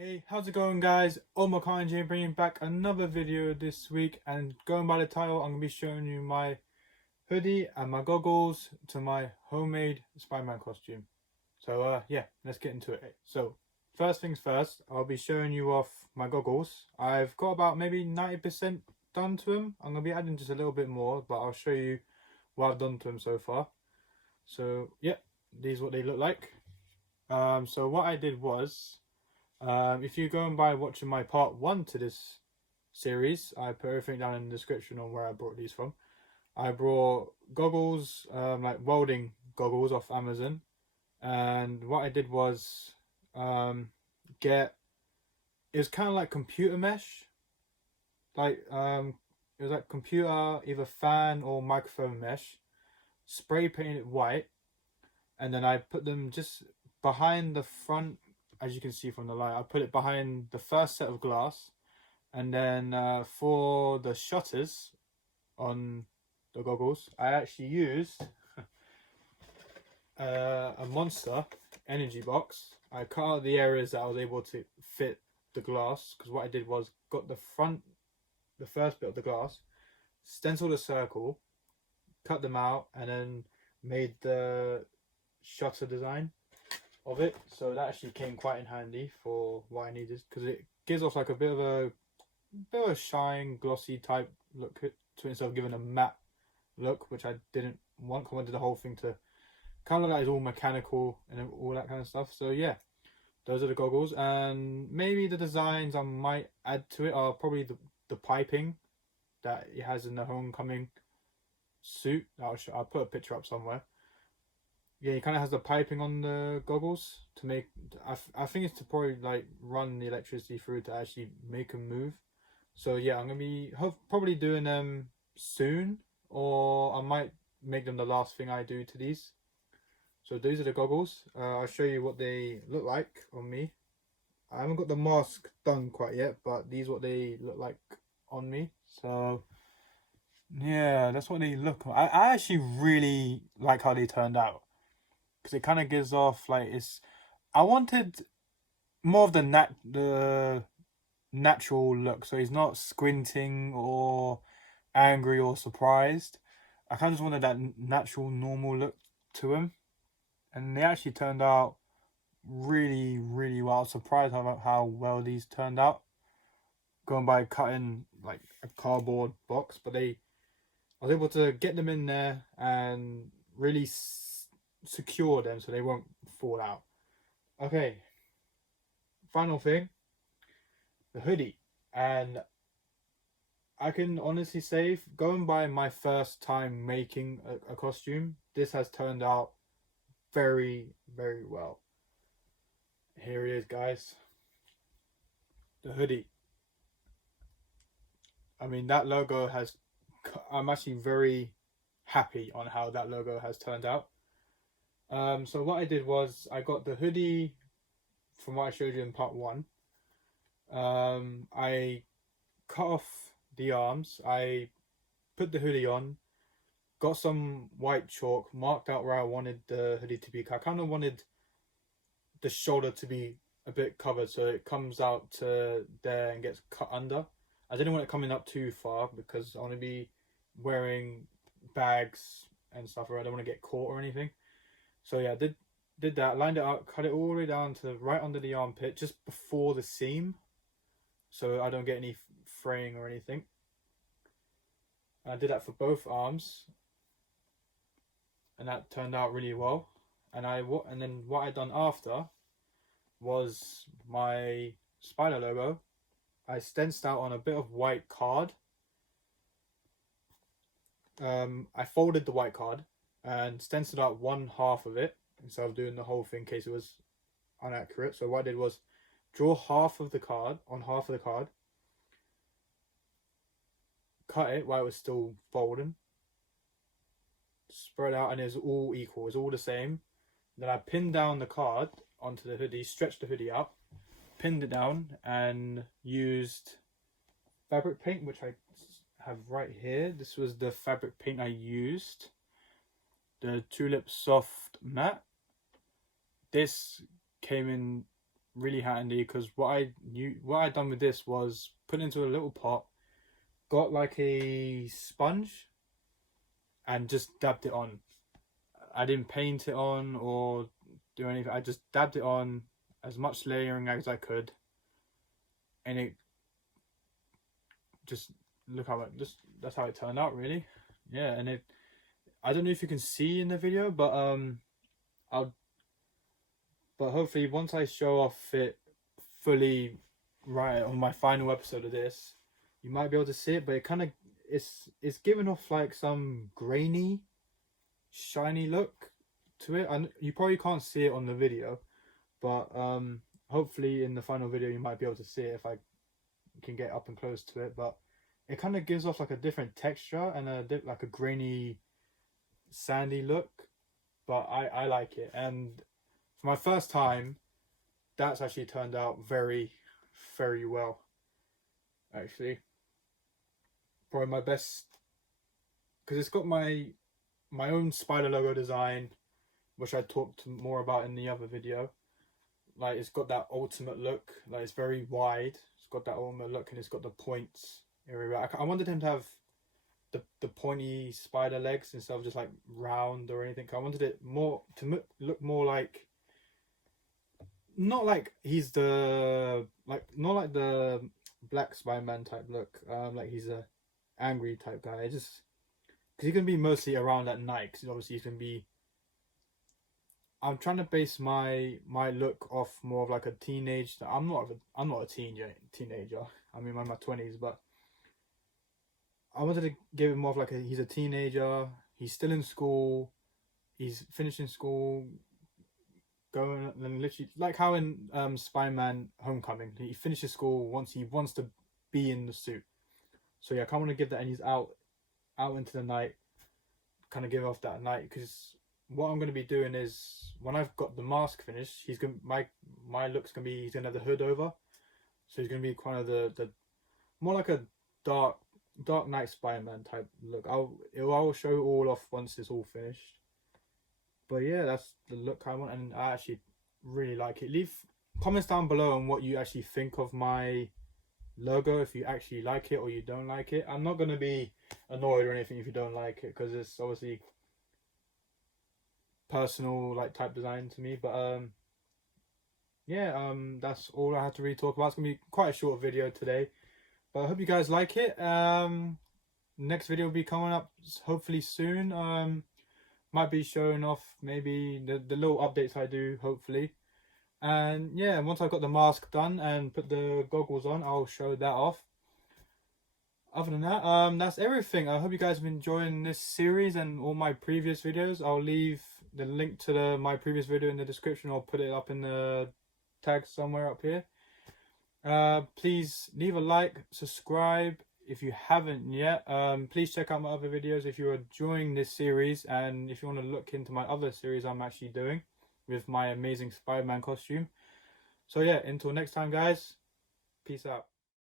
Hey, how's it going, guys? Omar Kanye bringing back another video this week, and going by the title, I'm going to be showing you my hoodie and my goggles to my homemade Spider-Man costume. So yeah, let's get into it. So first things first, I'll be showing you off my goggles. I've got about maybe 90% done to them. I'm going to be adding just a little bit more, but I'll show you what I've done to them so far. So yeah, these are what they look like. So what I did was, if you're going by watching my part 1 to this series, I put everything down in the description on where I brought these from. I brought goggles, like welding goggles off Amazon, and what I did was get, it was kind of like computer mesh, like it was like computer, either fan or microphone mesh, spray painted it white, and then I put them just behind the front. As you can see from the light, I put it behind the first set of glass, and then for the shutters on the goggles, I actually used a Monster energy box. I cut out the areas that I was able to fit the glass, because what I did was got the first bit of the glass, stenciled a circle, cut them out, and then made the shutter design of it. So that actually came quite in handy for what I needed, because it gives off like a bit of a shine, glossy type look to it, instead of giving a matte look, which I didn't want. I wanted the whole thing to kind of look like it's all mechanical and all that kind of stuff. So yeah, those are the goggles, and maybe the designs I might add to it are probably the piping that it has in the homecoming suit. I'll put a picture up somewhere. Yeah, he kind of has the piping on the goggles to make. I think it's to probably like run the electricity through to actually make them move. So yeah, I'm gonna be probably doing them soon, or I might make them the last thing I do to these. So these are the goggles. I'll show you what they look like on me. I haven't got the mask done quite yet, but these are what they look like on me. So yeah, that's what they look like. I actually really like how they turned out, because it kind of gives off like it's. I wanted more of the natural look, so he's not squinting or angry or surprised. I kind of just wanted that natural, normal look to him, and they actually turned out really, really well. I was surprised how well these turned out, going by cutting like a cardboard box, but I was able to get them in there and really secure them so they won't fall out. Okay, final thing, the hoodie. And I can honestly say, going by my first time making a costume, this has turned out very, very well. Here it is, guys. The hoodie. I mean, that logo has. I'm actually very happy on how that logo has turned out. So what I did was I got the hoodie from what I showed you in part 1. I cut off the arms. I put the hoodie on, got some white chalk, marked out where I wanted the hoodie to be. I kind of wanted the shoulder to be a bit covered, so it comes out to there and gets cut under. I didn't want it coming up too far, because I want to be wearing bags and stuff, or I don't want to get caught or anything. So yeah, I did that, lined it up, cut it all the way down to right under the armpit, just before the seam, so I don't get any fraying or anything. I did that for both arms, and that turned out really well. And then what I done after was my spider logo. I stenciled out on a bit of white card. I folded the white card and stenciled out one half of it instead of doing the whole thing in case it was inaccurate. So what I did was draw half of the card on half of the card, cut it while it was still folding, spread out, and it was all equal, it was all the same. Then I pinned down the card onto the hoodie, stretched the hoodie out, pinned it down, and used fabric paint, which I have right here. This was the fabric paint I used, the Tulip Soft Matte. This came in really handy, because what I done with this was put it into a little pot, got like a sponge, and just dabbed it on. I didn't paint it on or do anything. I just dabbed it on, as much layering as I could, and it just that's how it turned out, really. Yeah, and I don't know if you can see in the video, but hopefully once I show off it fully right on my final episode of this, you might be able to see it. But it kind of it's giving off like some grainy, shiny look to it, and you probably can't see it on the video, but hopefully in the final video you might be able to see it if I can get up and close to it. But it kind of gives off like a different texture and like a grainy, sandy look, but I like it. And for my first time, that's actually turned out very, very well, actually. Probably my best, because it's got my own spider logo design, which I talked more about in the other video. Like, it's got that ultimate look, like it's very wide, it's got that ultimate look, and it's got the points everywhere. I wanted him to have the pointy spider legs instead of just like round or anything. I wanted it more to look more like, not like he's not like the black Spider-Man type look, like he's a angry type guy. Just because he's gonna be mostly around at night, because obviously he's gonna be, I'm trying to base my look off more of like a teenage. I'm not a teenager. I'm in my 20s, but I wanted to give him more of like he's a teenager. He's still in school. He's finishing school, going, and literally like how in Spider-Man Homecoming, he finishes school once he wants to be in the suit. So yeah, I kind of want to give that, and he's out into the night, kind of give off that night. Because what I'm going to be doing is, when I've got the mask finished, he's gonna my look's gonna be, he's gonna have the hood over, so he's gonna be kind of the more like a Dark Knight Spider-Man type look. I'll show it all off once it's all finished. But yeah, that's the look I want, and I actually really like it. Leave comments down below on what you actually think of my logo, if you actually like it or you don't like it. I'm not going to be annoyed or anything if you don't like it, because it's obviously personal like type design to me. But yeah, that's all I had to really talk about. It's going to be quite a short video today, but I hope you guys like it. Next video will be coming up hopefully soon. Might be showing off maybe the little updates I do, hopefully. And yeah, once I've got the mask done and put the goggles on, I'll show that off. Other than that, that's everything. I hope you guys have been enjoying this series and all my previous videos. I'll leave the link to my previous video in the description, or put it up in the tag somewhere up here. Please leave a like, subscribe if you haven't yet. Please check out my other videos if you're enjoying this series, and if you want to look into my other series I'm actually doing with my amazing Spider-Man costume. So yeah, until next time guys, peace out.